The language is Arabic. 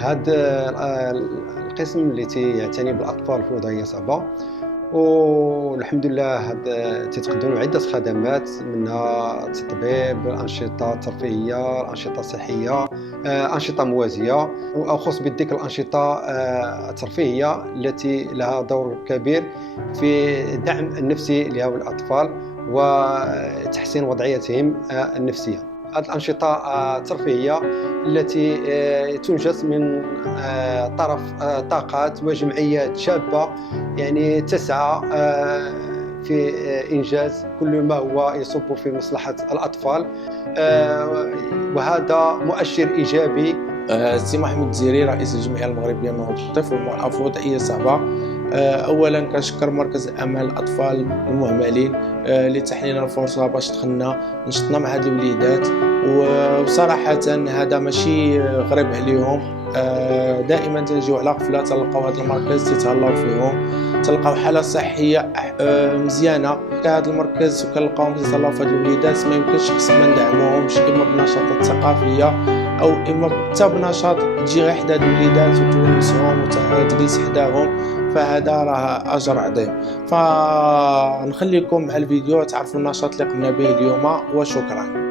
هذا القسم اللي يعتني بالاطفال في وضعيه صعبه، والحمد لله تتقدم عده خدمات، منها التطبيب، الانشطه الترفيهيه، الانشطه الصحيه، انشطه موازيه، واخص بالذكر الانشطه الترفيهيه التي لها دور كبير في الدعم النفسي لهؤلاء الاطفال وتحسين وضعيتهم النفسيه. هذه الأنشطة الترفيهية التي تنجز من طرف طاقات وجمعيات شابة، يعني تسعى في إنجاز كل ما هو يصب في مصلحة الأطفال، وهذا مؤشر إيجابي. سي محمد الجزيري، رئيس الجمعية المغربية لنهوض الطفل والمرأة في وضعية صعبة. اولا كنشكر مركز امل الاطفال المهملين لتحليل الفرصه باش دخلنا نشطنا مع هاد الوليدات، وصراحه هذا ماشي غريب عليهم. دائما تنجيو على غفله تلقاو هذا المركز تتهلاو فيهم، تلقاو حاله صحيه مزيانه كهذا المركز وكنلقاوهم تتهلاو في هاد الوليدات. ما يمكنش خصنا ندعموهمش اما بنشاطات ثقافيه او اما حتى بنشاط تجي غير حدا هاد الوليدات وتونسهم وتجلس حداهم، فهذا راه اجر عظيم. فنخليكم مع الفيديو تعرفوا النشاط اللي قمنا به اليوم، وشكرا.